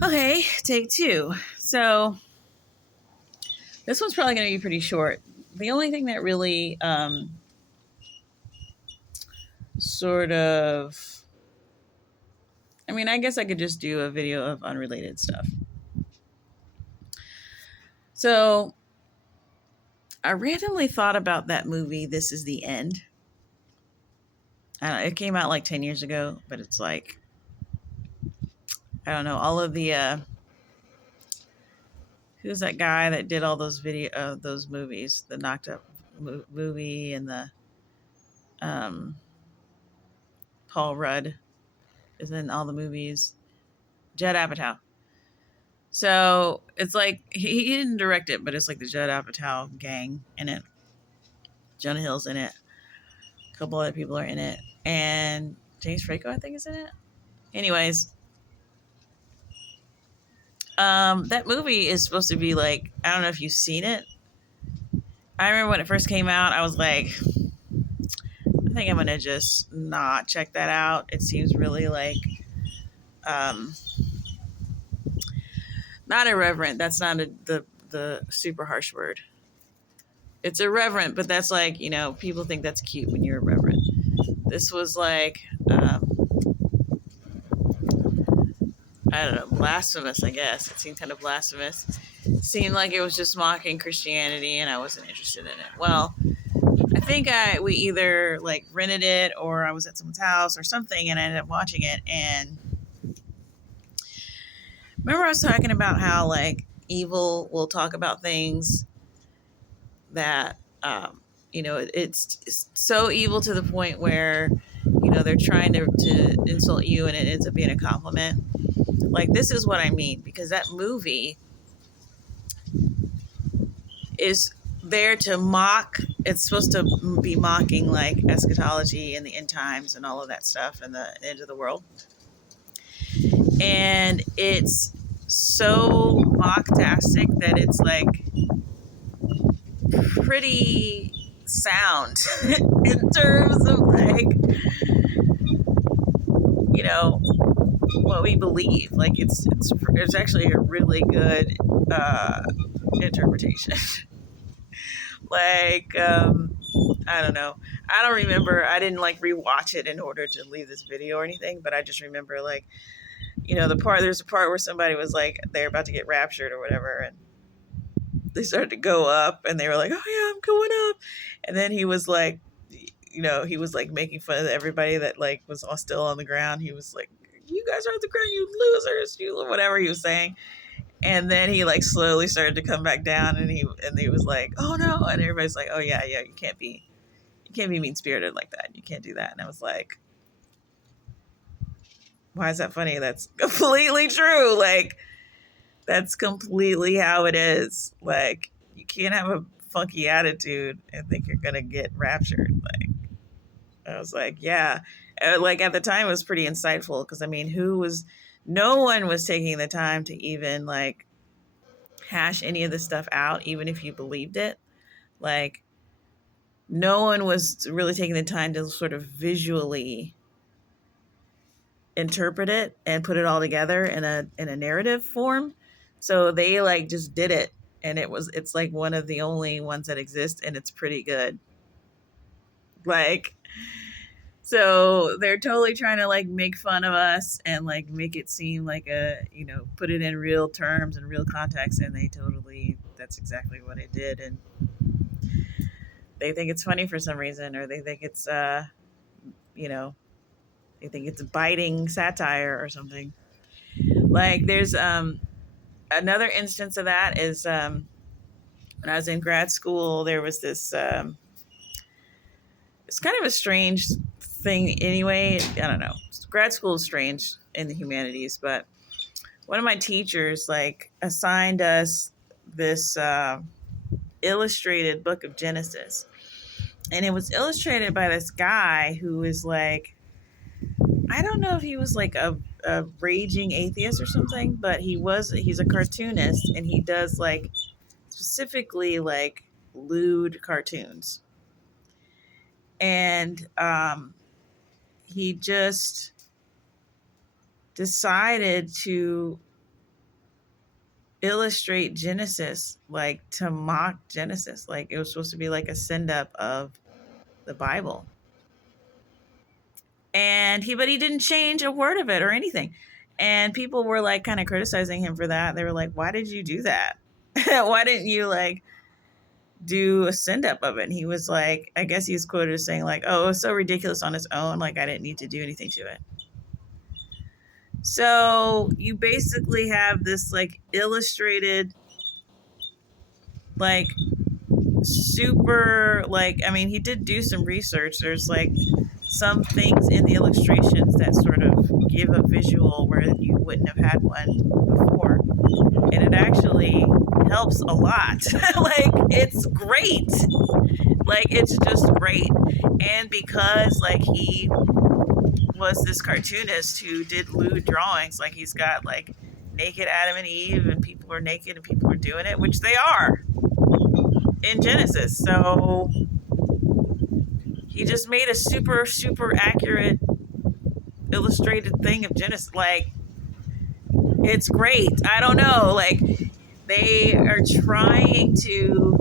Okay, take two. So this one's probably going to be pretty short. The only thing that really sort of, I mean, I guess I could just do a video of unrelated stuff. So I randomly thought about that movie, This Is the End. It came out like 10 years ago, but it's like, I don't know, all of the, who's that guy that did all those movies, the Knocked Up movie and the, um, Paul Rudd is in all the movies. Judd Apatow. So it's like he didn't direct it, but it's like the Judd Apatow gang in it. Jonah Hill's in it. A couple other people are in it, and James Franco, I think, is in it. Anyways, that movie is supposed to be like, I don't know if you've seen it. I remember when it first came out, I was like, I think I'm gonna just not check that out. It seems really like, um, not irreverent. That's not the super harsh word. It's irreverent, but that's like, people think that's cute when you're irreverent. This was like, I don't know, blasphemous, I guess. It seemed kind of blasphemous. It seemed like it was just mocking Christianity, and I wasn't interested in it. Well, I think we either like rented it, or I was at someone's house or something, and I ended up watching it. And remember, I was talking about how like evil will talk about things that, it's so evil to the point where, they're trying to insult you, and it ends up being a compliment. Like, this is what I mean, because that movie is there to mock. It's supposed to be mocking like eschatology and the end times and all of that stuff and the end of the world. And it's so mocktastic that it's like pretty sound in terms of like, what we believe. Like, it's actually a really good interpretation. Like, I don't know. I don't remember. I didn't like rewatch it in order to leave this video or anything, but I just remember like, there's a part where somebody was like, they're about to get raptured or whatever, and they started to go up, and they were like, oh yeah, I'm going up. And then he was like, he was like making fun of everybody that like was all still on the ground. He was like, you guys are on the ground, you losers, you whatever he was saying. And then he like slowly started to come back down, and he was like, oh no. And everybody's like, oh yeah, you can't be mean spirited like that. You can't do that. And I was like, why is that funny? That's completely true. Like, that's completely how it is. Like, you can't have a funky attitude and think you're gonna get raptured. Like, I was like, yeah. Like, at the time it was pretty insightful, because I mean, no one was taking the time to even like hash any of this stuff out, even if you believed it. Like, no one was really taking the time to sort of visually interpret it and put it all together in a narrative form. So they like just did it, and it's like one of the only ones that exist, and it's pretty good. Like, so they're totally trying to like make fun of us and like make it seem like put it in real terms and real context, and that's exactly what it did. And they think it's funny for some reason, or they think it's they think it's biting satire or something. Like, there's another instance of that is, when I was in grad school, there was this, it's kind of a strange thing anyway. I don't know. Grad school is strange in the humanities, but one of my teachers like assigned us this illustrated book of Genesis. And it was illustrated by this guy who is like, I don't know if he was like a raging atheist or something, but he's a cartoonist, and he does like specifically like lewd cartoons. And he just decided to illustrate Genesis, like to mock Genesis. Like it was supposed to be like a send up of the Bible. And but he didn't change a word of it or anything. And people were like kind of criticizing him for that. They were like, why did you do that? Why didn't you like do a send up of it? And he was like, I guess he's quoted as saying like, oh, it was so ridiculous on its own. Like I didn't need to do anything to it. So you basically have this like illustrated, like super, like, I mean, he did do some research. There's like some things in the illustrations that sort of give a visual where you wouldn't have had one before. And it actually helps a lot. Like, it's great. Like, it's just great. And because, like, he was this cartoonist who did lewd drawings, like, he's got, like, naked Adam and Eve, and people are naked and people are doing it, which they are in Genesis. So he just made a super, super accurate illustrated thing of Genesis. Like, it's great. I don't know. Like, they are trying to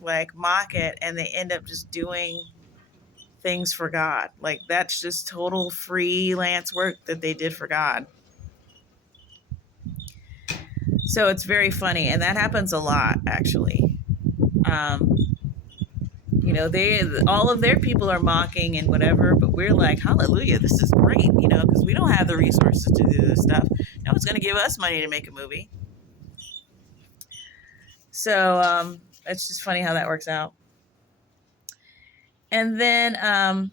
like mock it, and they end up just doing things for God. Like, that's just total freelance work that they did for God. So it's very funny, and that happens a lot, actually. You know, all of their people are mocking and whatever, but we're like, hallelujah, this is great, you know, because we don't have the resources to do this stuff. No one's going to give us money to make a movie. So it's just funny how that works out. And then, oh,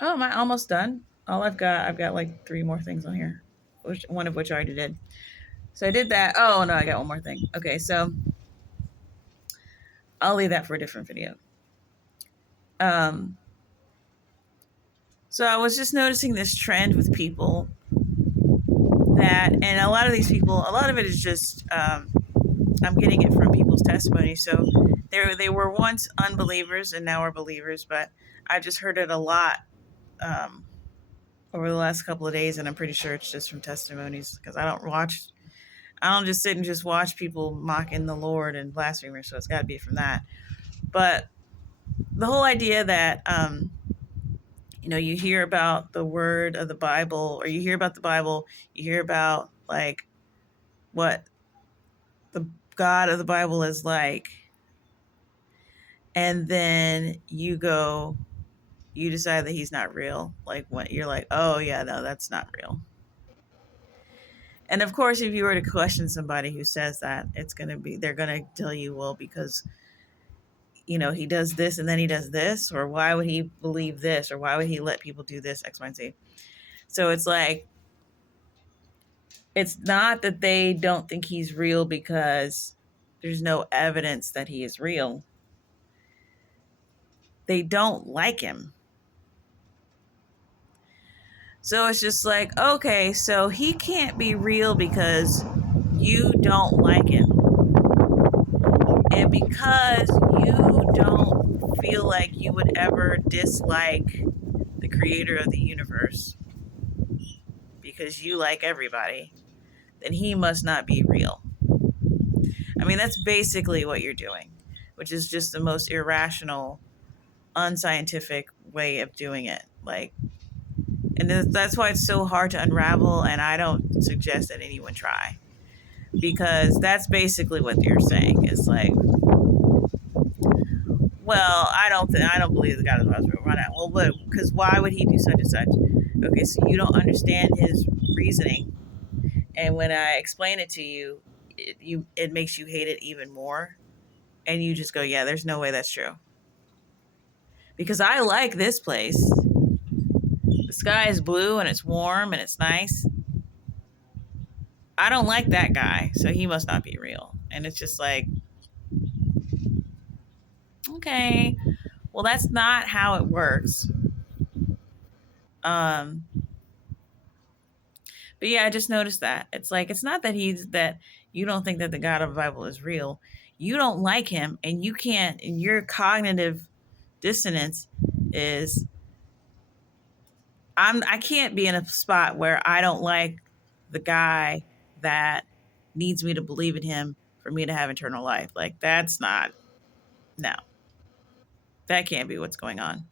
am I almost done? I've got like 3 more things on here, one of which I already did. So I did that. Oh no, I got one more thing. Okay, so I'll leave that for a different video. So I was just noticing this trend with people and a lot of these people, a lot of it is just, I'm getting it from people's testimony. So they were once unbelievers and now are believers, but I've just heard it a lot over the last couple of days, and I'm pretty sure it's just from testimonies, because I don't just sit and just watch people mocking the Lord and blasphemers, so it's got to be from that. But the whole idea that, you know, you hear about the word of the Bible, or you hear about the Bible, you hear about like what the God of the Bible is like, and then you decide that he's not real. Like, when you're like, oh yeah, no, that's not real. And of course, if you were to question somebody who says that, they're going to tell you, well, because, you know, he does this and then he does this, or why would he believe this, or why would he let people do this, X, Y, and Z. So it's like, it's not that they don't think he's real because there's no evidence that he is real. They don't like him. So it's just like, okay, so he can't be real because you don't like him. And because you don't feel like you would ever dislike the creator of the universe because you like everybody, then he must not be real. I mean, that's basically what you're doing, which is just the most irrational, unscientific way of doing it. Like, and that's why it's so hard to unravel, and I don't suggest that anyone try, because that's basically what you're saying. It's like, well, I don't believe the God of the Bible will run out. Well, but because why would he do such and such? Okay, so you don't understand his reasoning, and when I explain it to you, it makes you hate it even more, and you just go, yeah, there's no way that's true. Because I like this place. The sky is blue and it's warm and it's nice. I don't like that guy, so he must not be real. And it's just like, okay, well, that's not how it works. But yeah, I just noticed that. It's like, it's not that that you don't think that the God of the Bible is real. You don't like him, and you can't, and your cognitive dissonance is I can't be in a spot where I don't like the guy that needs me to believe in him for me to have eternal life. Like, that's not, no, that can't be what's going on.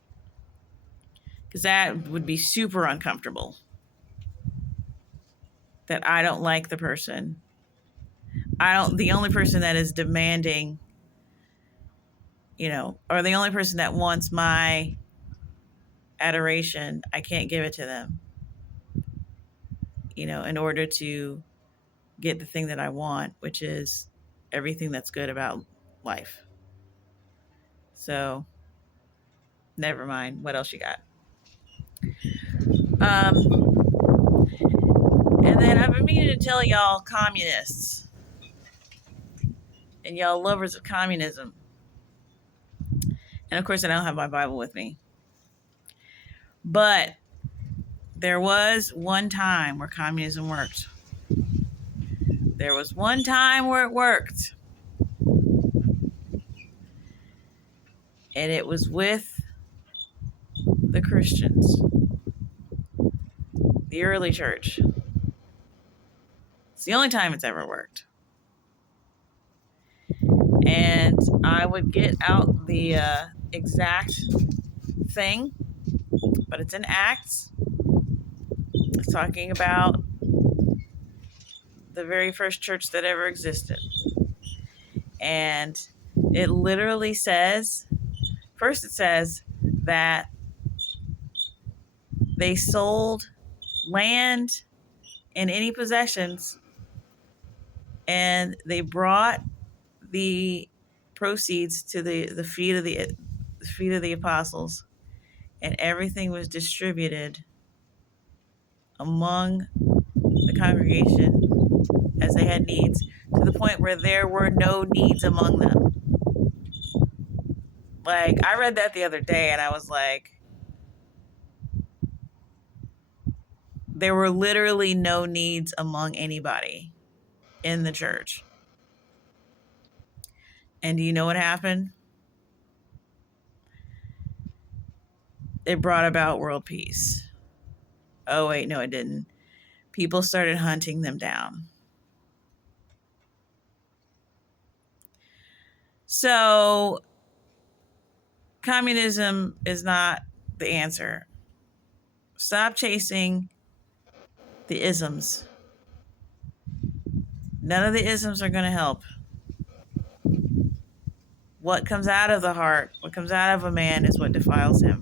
Because that would be super uncomfortable. That I don't like the person. The only person that is demanding, or the only person that wants my adoration, I can't give it to them, in order to get the thing that I want, which is everything that's good about life. So, never mind. What else you got? And then I've been meaning to tell y'all, communists and y'all lovers of communism. And of course, I don't have my Bible with me. But there was one time where communism worked. There was one time where it worked. And it was with the Christians, the early church. It's the only time it's ever worked. And I would get out the exact thing, but it's in Acts. It's talking about the very first church that ever existed. And it literally says, first it says that they sold land and any possessions, and they brought the proceeds to the feet of the apostles, and everything was distributed among the congregation as they had needs, to the point where there were no needs among them. Like, I read that the other day and I was like, there were literally no needs among anybody in the church. And do you know what happened? It brought about world peace. Oh, wait, no, it didn't. People started hunting them down. So, communism is not the answer. Stop chasing the isms. None of the isms are going to help. What comes out of the heart, what comes out of a man, is what defiles him.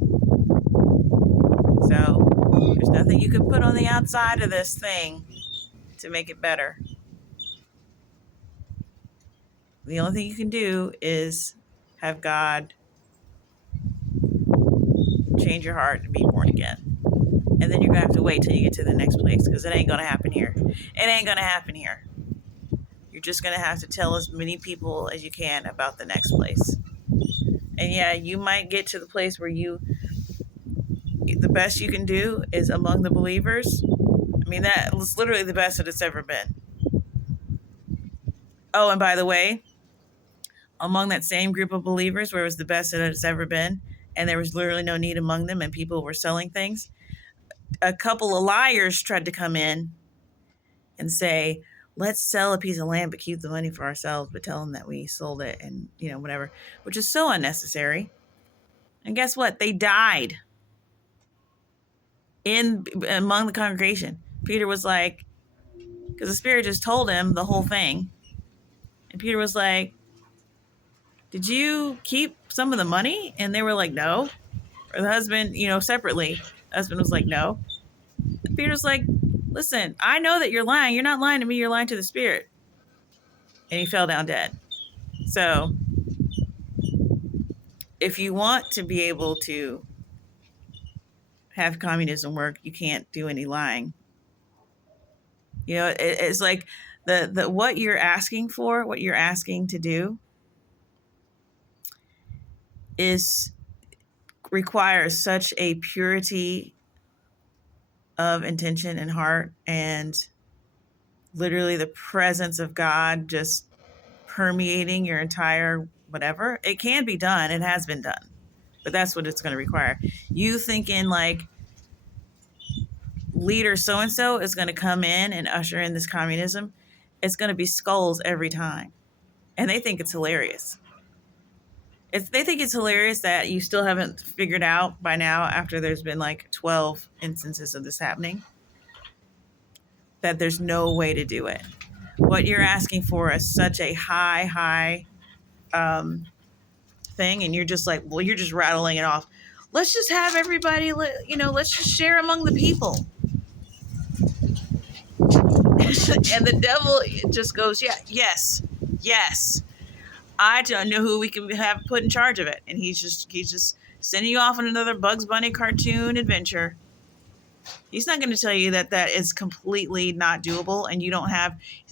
So, there's nothing you can put on the outside of this thing to make it better. The only thing you can do is have God change your heart and be born again. And then you're going to have to wait till you get to the next place, because it ain't going to happen here. It ain't going to happen here. You're just going to have to tell as many people as you can about the next place. And yeah, you might get to the place where the best you can do is among the believers. I mean, that was literally the best that it's ever been. Oh, and by the way, among that same group of believers where it was the best that it's ever been, and there was literally no need among them, and people were selling things, a couple of liars tried to come in and say, let's sell a piece of land but keep the money for ourselves, but tell them that we sold it and, whatever, which is so unnecessary. And guess what? They died among the congregation. Peter was like, because the Spirit just told him the whole thing. And Peter was like, did you keep some of the money? And they were like, no. Or the husband, separately, the husband was like, no. And Peter's like, listen, I know that you're lying. You're not lying to me. You're lying to the Spirit. And he fell down dead. So if you want to be able to have communism work, you can't do any lying. It's like the what you're asking for, what you're asking to do requires such a purity of intention and heart, and literally the presence of God just permeating your entire whatever. It can be done. It has been done. But that's what it's going to require. You thinking like leader so-and-so is going to come in and usher in this communism, it's going to be skulls every time. And they think it's hilarious. They think it's hilarious that you still haven't figured out by now, after there's been like 12 instances of this happening, that there's no way to do it. What you're asking for is such a high um, thing, and you're just like, well, you're just rattling it off. Let's just have everybody, let's just share among the people. And the devil just goes, yeah, yes. I don't know who we can have put in charge of it. And he's just sending you off on another Bugs Bunny cartoon adventure. He's not going to tell you that is completely not doable, and he's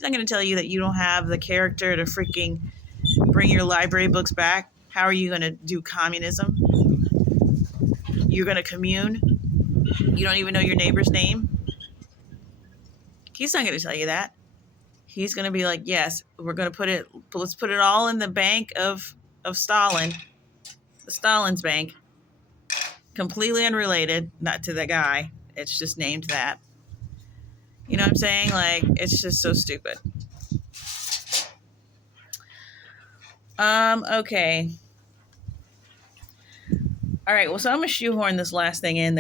not going to tell you that you don't have the character to freaking bring your library books back. How are you going to do communism? You're going to commune? You don't even know your neighbor's name? He's not going to tell you that. He's going to be like, yes, let's put it all in the bank of Stalin, Stalin's bank, completely unrelated, not to the guy. It's just named that. You know what I'm saying? Like, it's just so stupid. Okay. All right, well, so I'm going to shoehorn this last thing in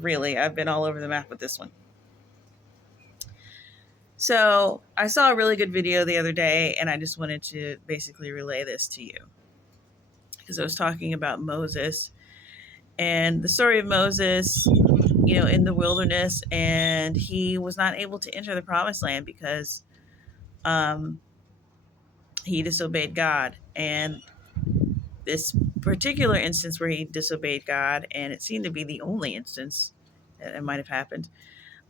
really, I've been all over the map with this one. So I saw a really good video the other day, and I just wanted to basically relay this to you. Because I was talking about Moses and the story of Moses, in the wilderness, and he was not able to enter the promised land because he disobeyed God. And this particular instance where he disobeyed God, and it seemed to be the only instance that it might have happened,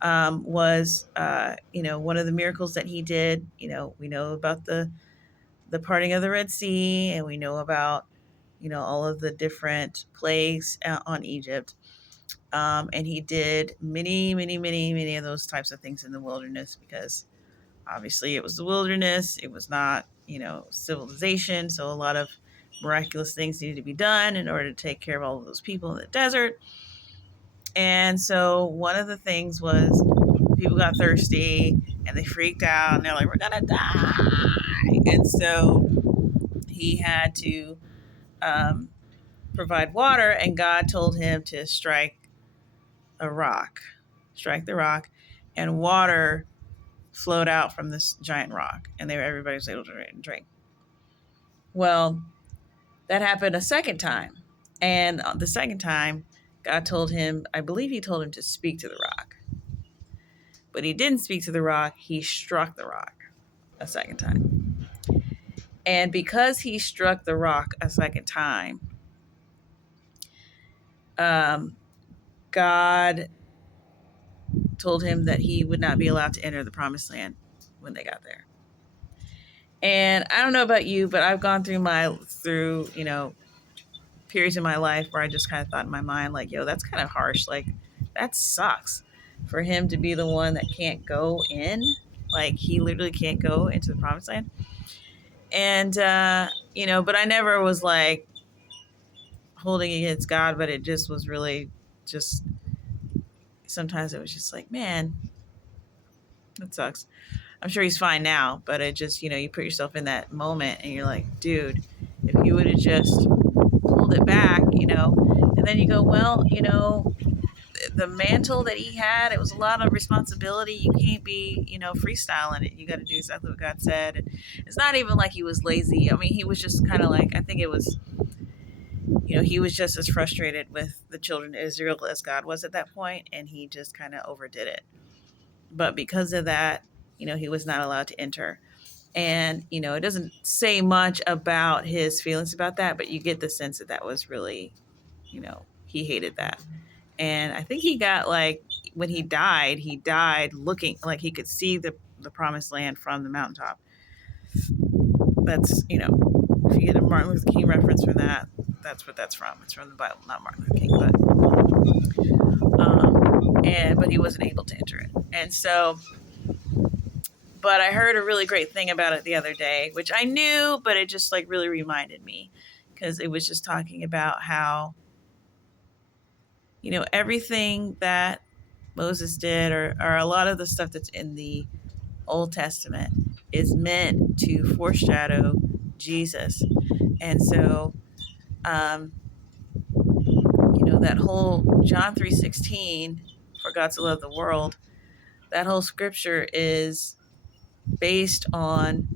was one of the miracles that he did. We know about the parting of the Red Sea, and we know about all of the different plagues on Egypt. And he did many of those types of things in the wilderness, because obviously it was the wilderness. It was not, civilization. So a lot of miraculous things needed to be done in order to take care of all of those people in the desert. And so one of the things was people got thirsty and they freaked out, and they're like, we're going to die. And so he had to provide water, and God told him to strike the rock, and water flowed out from this giant rock, and everybody was able to drink. Well, that happened a second time, and the second time, God told him, I believe he told him to speak to the rock, but he didn't speak to the rock. He struck the rock a second time, and because he struck the rock a second time, God told him that he would not be allowed to enter the promised land when they got there. And I don't know about you, but I've gone through periods in my life where I just kind of thought in my mind, like, yo, that's kind of harsh. Like, that sucks for him to be the one that can't go in. Like, he literally can't go into the promised land. And, but I never was like holding against God, but it just was really just, sometimes it was just like, man, that sucks. I'm sure he's fine now, but it just, you put yourself in that moment and you're like, dude, if you would have just pulled it back, and then you go, well, the mantle that he had, it was a lot of responsibility. You can't be, freestyling it. You got to do exactly what God said. And it's not even like he was lazy. I mean, he was just kind of like, I think it was, he was just as frustrated with the children of Israel as God was at that point, and he just kind of overdid it. But because of that, he was not allowed to enter. And, it doesn't say much about his feelings about that, but you get the sense that was really, he hated that. And I think he got, like, when he died looking like he could see the promised land from the mountaintop. That's, if you get a Martin Luther King reference from that, that's what that's from. It's from the Bible, not Martin Luther King, but he wasn't able to enter it. And so, but I heard a really great thing about it the other day, which I knew, but it just like really reminded me, because it was just talking about how, everything that Moses did, or a lot of the stuff that's in the Old Testament is meant to foreshadow Jesus. And so, um, that whole John 3:16, for God to love the world, that whole scripture is based on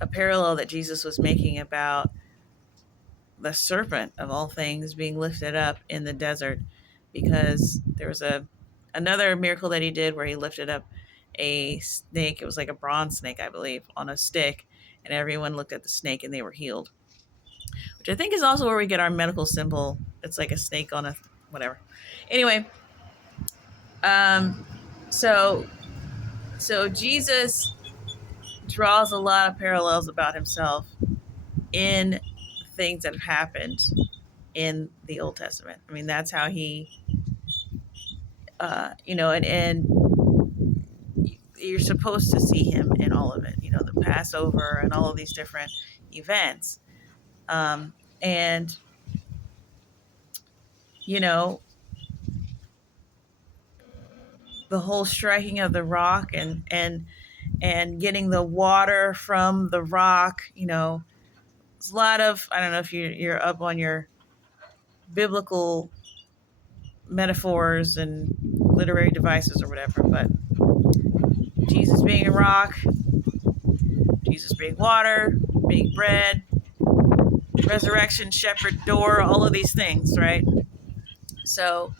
a parallel that Jesus was making about the serpent of all things being lifted up in the desert, because there was another miracle that he did where he lifted up a snake. It was like a bronze snake, I believe, on a stick, and everyone looked at the snake and they were healed, which I think is also where we get our medical symbol. It's like a snake on a whatever. Anyway, so Jesus draws a lot of parallels about himself in things that have happened in the Old Testament. I mean, that's how he, and you're supposed to see him in all of it, the Passover and all of these different events. And, the whole striking of the rock and getting the water from the rock, it's a lot of, I don't know if you're up on your biblical metaphors and literary devices or whatever, but Jesus being a rock, Jesus being water, being bread, resurrection, shepherd, door, all of these things, right? So,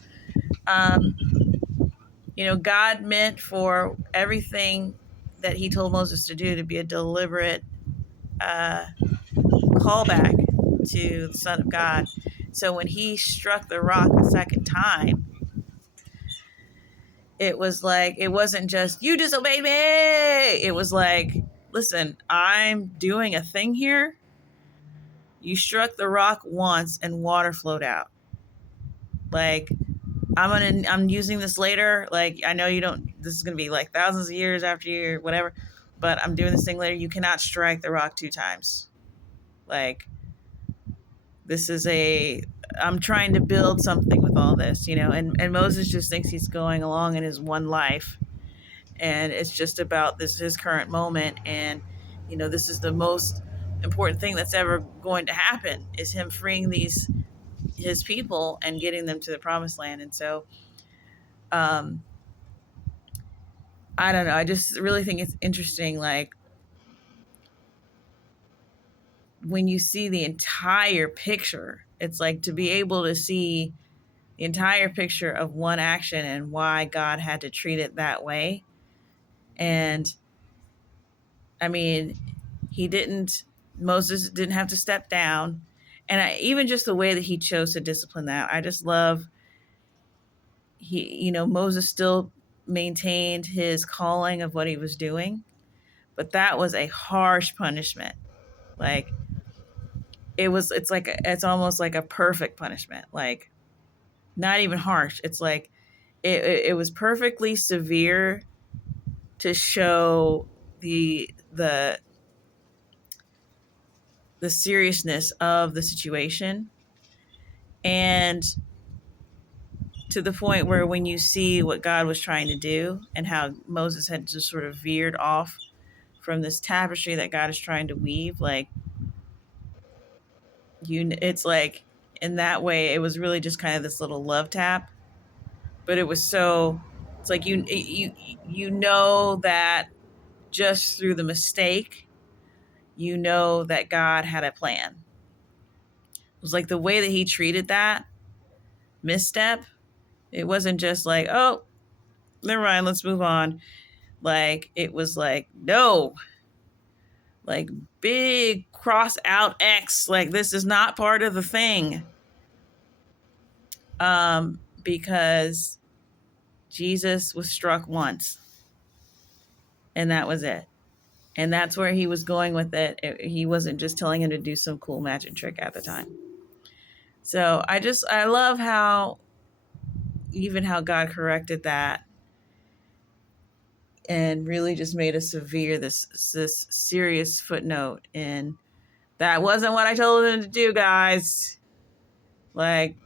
God meant for everything that he told Moses to do to be a deliberate callback to the Son of God. So when he struck the rock a second time, it was like, it wasn't just, you disobeyed me. It was like, listen, I'm doing a thing here. You struck the rock once and water flowed out. Like, I'm using this later. Like, I know this is going to be like thousands of years after you, whatever, but I'm doing this thing later. You cannot strike the rock 2 times. Like, I'm trying to build something with all this, and Moses just thinks he's going along in his one life. And it's just about his current moment. And, this is the most important thing that's ever going to happen, is him freeing his people and getting them to the promised land. And so, I don't know. I just really think it's interesting. Like, when you see the entire picture, it's like to be able to see the entire picture of one action and why God had to treat it that way. And I mean, Moses didn't have to step down. And even just the way that he chose to discipline that, I just love, Moses still maintained his calling of what he was doing, but that was a harsh punishment. Like, it's almost like a perfect punishment. Like, not even harsh. It's like, it was perfectly severe to show the seriousness of the situation, and to the point where when you see what God was trying to do and how Moses had just sort of veered off from this tapestry that God is trying to weave, like, it's like, in that way, it was really just kind of this little love tap, but it's like, that just through the mistake, that God had a plan. It was like the way that he treated that misstep. It wasn't just like, oh, never mind, let's move on. Like, it was like, no, like, big cross out X, like, this is not part of the thing. Because Jesus was struck once, and that was it. And that's where he was going with it. He wasn't just telling him to do some cool magic trick at the time. So I love how God corrected that and really just made this serious footnote in, that wasn't what I told him to do, guys. Like,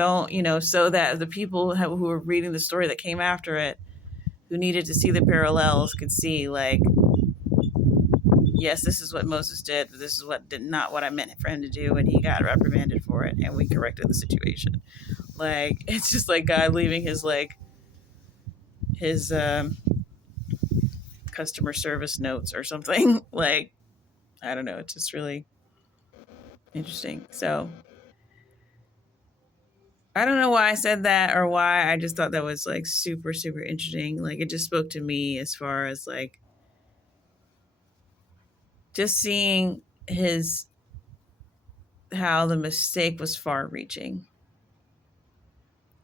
don't, so that the people who were reading the story that came after it, who needed to see the parallels, could see, like, yes, this is what Moses did, but this is not what I meant for him to do, and he got reprimanded for it, and we corrected the situation. Like, it's just like God leaving his customer service notes or something. Like, I don't know, it's just really interesting. So I don't know why I said that, or why I just thought that was like super, super interesting. Like, it just spoke to me as far as like just seeing how the mistake was far reaching.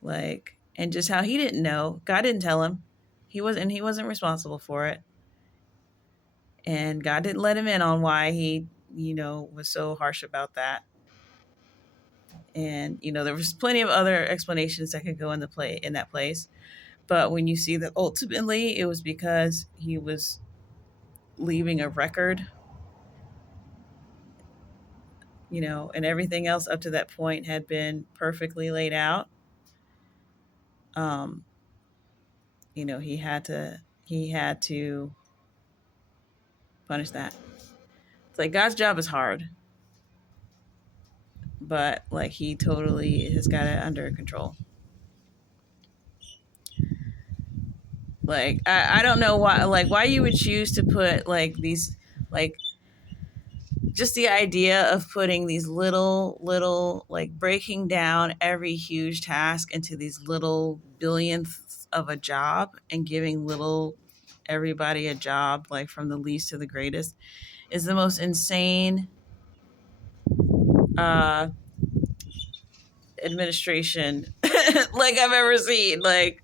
Like, and just how he didn't know. God didn't tell him. He wasn't responsible for it. And God didn't let him in on why he, was so harsh about that. And, there was plenty of other explanations that could go in that place. But when you see that ultimately it was because he was leaving a record, and everything else up to that point had been perfectly laid out. Um, he had to punish that. It's like God's job is hard, but like he totally has got it under control. Like I don't know why you would choose to put like these, like, just the idea of putting these little like breaking down every huge task into these little billionths of a job and giving everybody a job, like from the least to the greatest, is the most insane administration like I've ever seen. Like,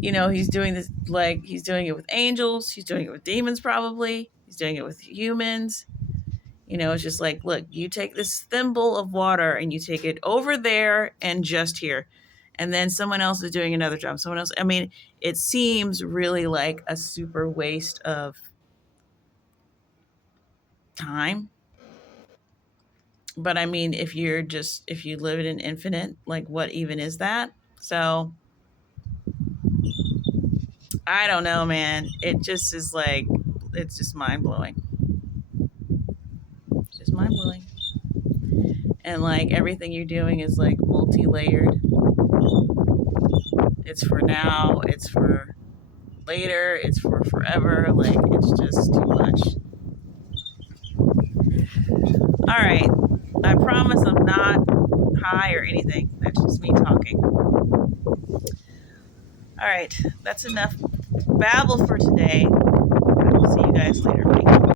he's doing this, like he's doing it with angels, he's doing it with demons, probably he's doing it with humans. It's just like, look, you take this thimble of water and you take it over there and just here. And then someone else is doing another job. Someone else. I mean, it seems really like a super waste of time. But I mean, if you live in an infinite, like, what even is that? So I don't know, man. It just is like, it's just mind blowing. Just mind blowing. And like everything you're doing is like multi-layered. It's for now, it's for later, it's for forever. Like, it's just too much. All right. I promise I'm not high or anything. That's just me talking. All right. That's enough babble for today. I will see you guys later. Bye.